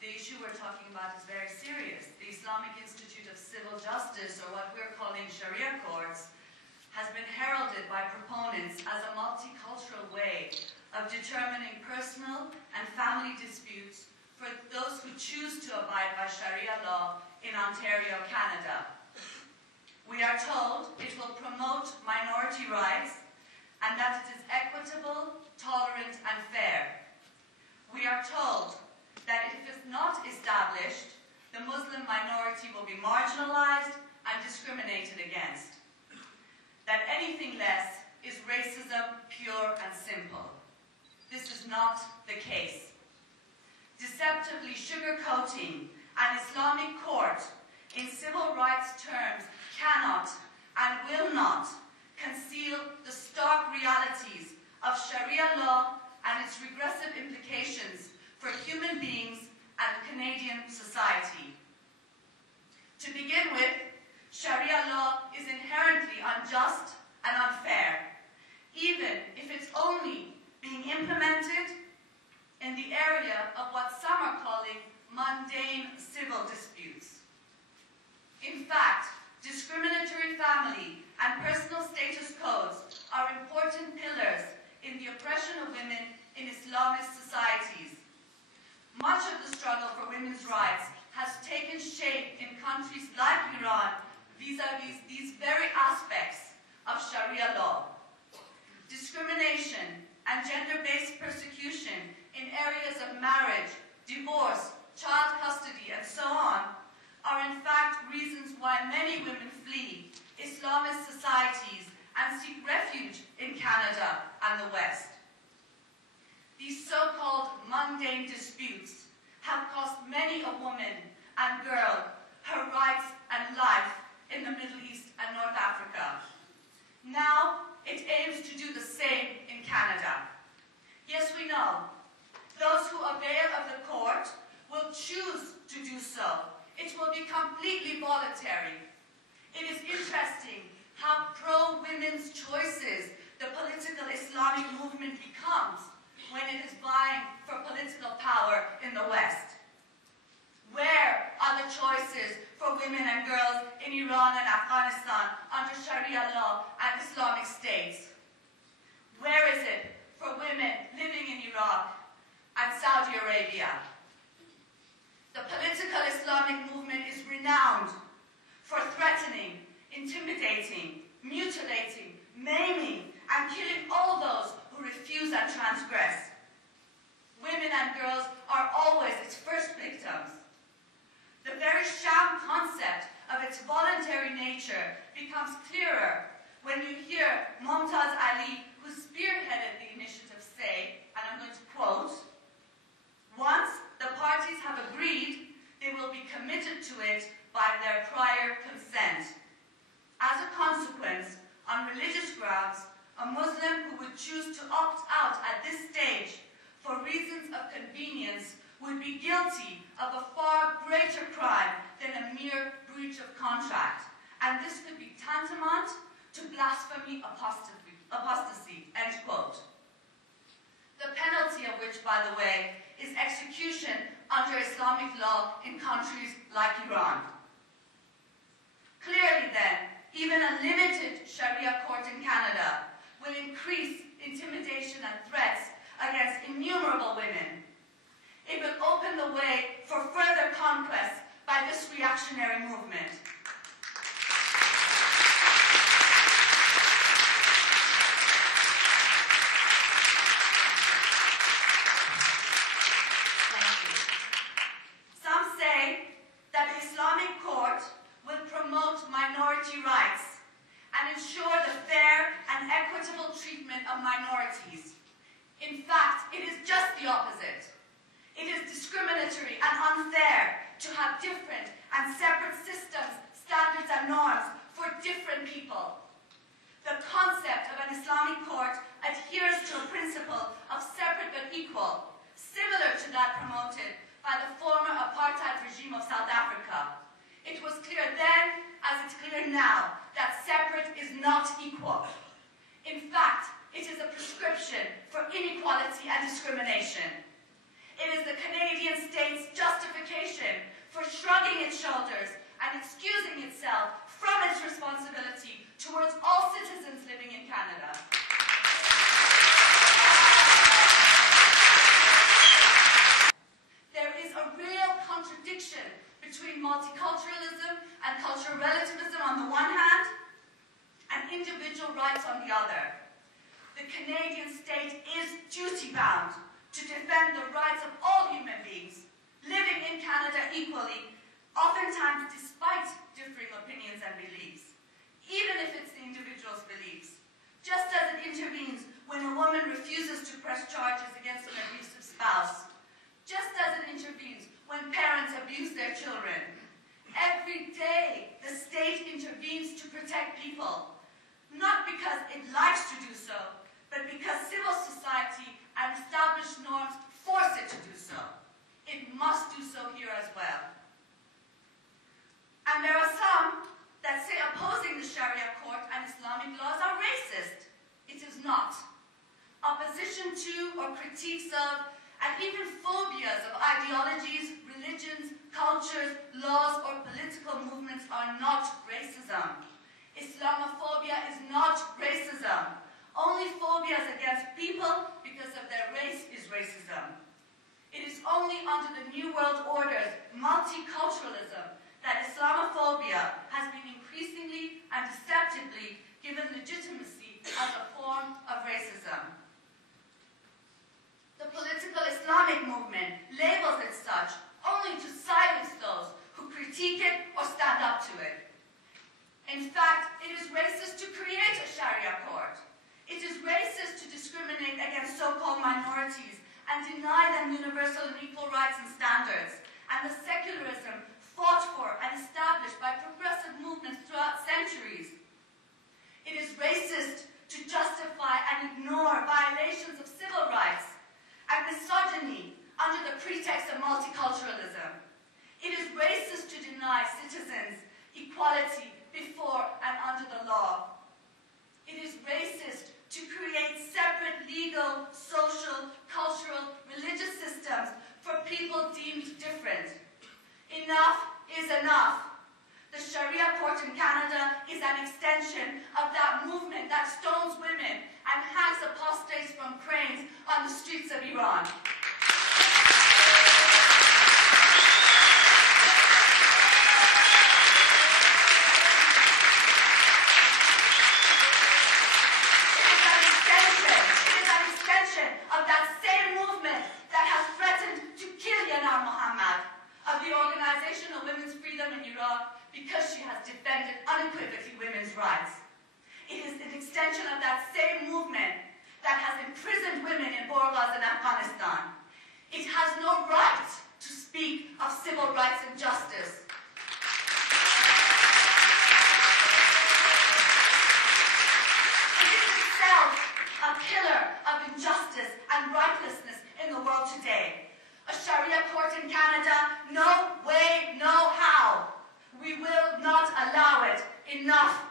the issue we're talking about is very serious. The Islamic Institute of Civil Justice, or what we're calling sharia courts, has been heralded by proponents as a multicultural way of determining personal and family disputes for those who choose to abide by sharia law in Ontario, Canada. We are told it will promote minority rights and that it is equitable, tolerant, and fair. We are told that if it is not established, the Muslim minority will be marginalized and discriminated against. That anything less is racism, pure and simple. This is not the case. Deceptively sugarcoating an Islamic court in civil rights terms cannot and will not conceal the stark realities of Sharia law and its regressive implications for human beings and Canadian society. To begin with, Sharia law is inherently unjust and unfair, even if it's only being implemented in the area of what some are calling mundane civil disputes. In fact, discriminatory family and personal status codes are important pillars in the oppression of women in Islamist societies. Much of the struggle for women's rights has taken shape in countries like Iran vis-à-vis these very aspects of Sharia law. Discrimination and gender-based persecution in areas of marriage, divorce, child custody, and so on are in fact reasons why many women flee Islamist societies and seek refuge in Canada and the West. These so-called mundane disputes have cost many a woman and girl her rights and life in the Middle East and North Africa. Now, it aims to do the same in Canada. Yes, we know, those who avail of the court will choose to do so. It will be completely voluntary. It is interesting how pro-women's choices the political Islamic movement becomes when it is vying for political power in the West. Where are the choices for women and girls in Iran and Afghanistan under Sharia law and Islamic states? Where is it for women living in Iraq and Saudi Arabia? The political Islamic movement is renowned for threatening, intimidating, mutilating, maiming, and killing all those who refuse and transgress. Women and girls are always its first victims. The very sham concept of its voluntary nature becomes clearer when you hear Mumtaz Ali, who spearheaded the initiative, say, and I'm going to quote, "Once the parties have agreed, they will be committed to it by their prior consent. As a consequence, on religious grounds, a Muslim who would choose to opt out at this stage for reasons of convenience would be guilty of a far greater crime than a mere breach of contract, and this could be tantamount to blasphemy, apostasy," end quote. The penalty of which, by the way, is execution under Islamic law in countries like Iran. Clearly then, even a limited Sharia court in Canada will increase intimidation and threats against innumerable women. It will open the way for further conquest by this reactionary movement. Some say that the Islamic court will promote minority rights and ensure the fair and equitable treatment of minorities. In fact, it is just the opposite. It is discriminatory and unfair to have different and separate systems, standards, and norms for different people. The concept of an Islamic court adheres to a principle of separate but equal, similar to that promoted by the former apartheid regime of South Africa. It was clear then, as it's clear now, that separate is not equal. In fact, it is a prescription for inequality and discrimination. It is the Canadian state's justification for shrugging its shoulders and excusing itself from its responsibility towards all citizens living in Canada. There is a real contradiction between multiculturalism and cultural relativism on the one hand, and individual rights on the other. The Canadian state is duty-bound to defend the rights of all human beings living in Canada equally, oftentimes despite differing opinions and beliefs, even if it's the individual's beliefs. Just as it intervenes when a woman refuses to press charges against an abusive spouse, just as it intervenes when parents abuse their children. Every day, the state intervenes to protect people, not because it likes to do so, but because civil society and established norms force it to do so. It must do so here as well. And there are some that say opposing the Sharia court and Islamic laws are racist. It is not. Opposition to or critiques of and even phobias of ideologies, religions, cultures, laws, or political movements are not racism. Islamophobia is not racism. Only phobias against people because of their race is racism. It is only under the New World Order's multiculturalism that Islamophobia has been increasingly and deceptively given legitimacy as a form of racism. The political Islamic movement labels it such only to silence those who critique it or stand up to it. In fact, it is racist to create a Sharia court. It is racist to discriminate against so-called minorities and deny them universal and equal rights and standards, and the secularism fought for and established by progressive movements throughout centuries. It is racist to justify and ignore violations of civil rights and misogyny under the pretext of multiculturalism. It is racist to deny citizens equality before and under the law. It is racist to create separate legal, social, cultural, religious systems for people deemed different. Enough is enough. The Sharia court in Canada is an extension of that movement that stones women and hangs apostates from cranes on the streets of Iran. Because she has defended unequivocally women's rights. It is an extension of that same movement that has imprisoned women in Borgas in Afghanistan. It has no right to speak of civil rights and justice. It is itself a pillar of injustice and rightlessness in the world today. A Sharia court in Canada, no way, no how. We will not allow it. Enough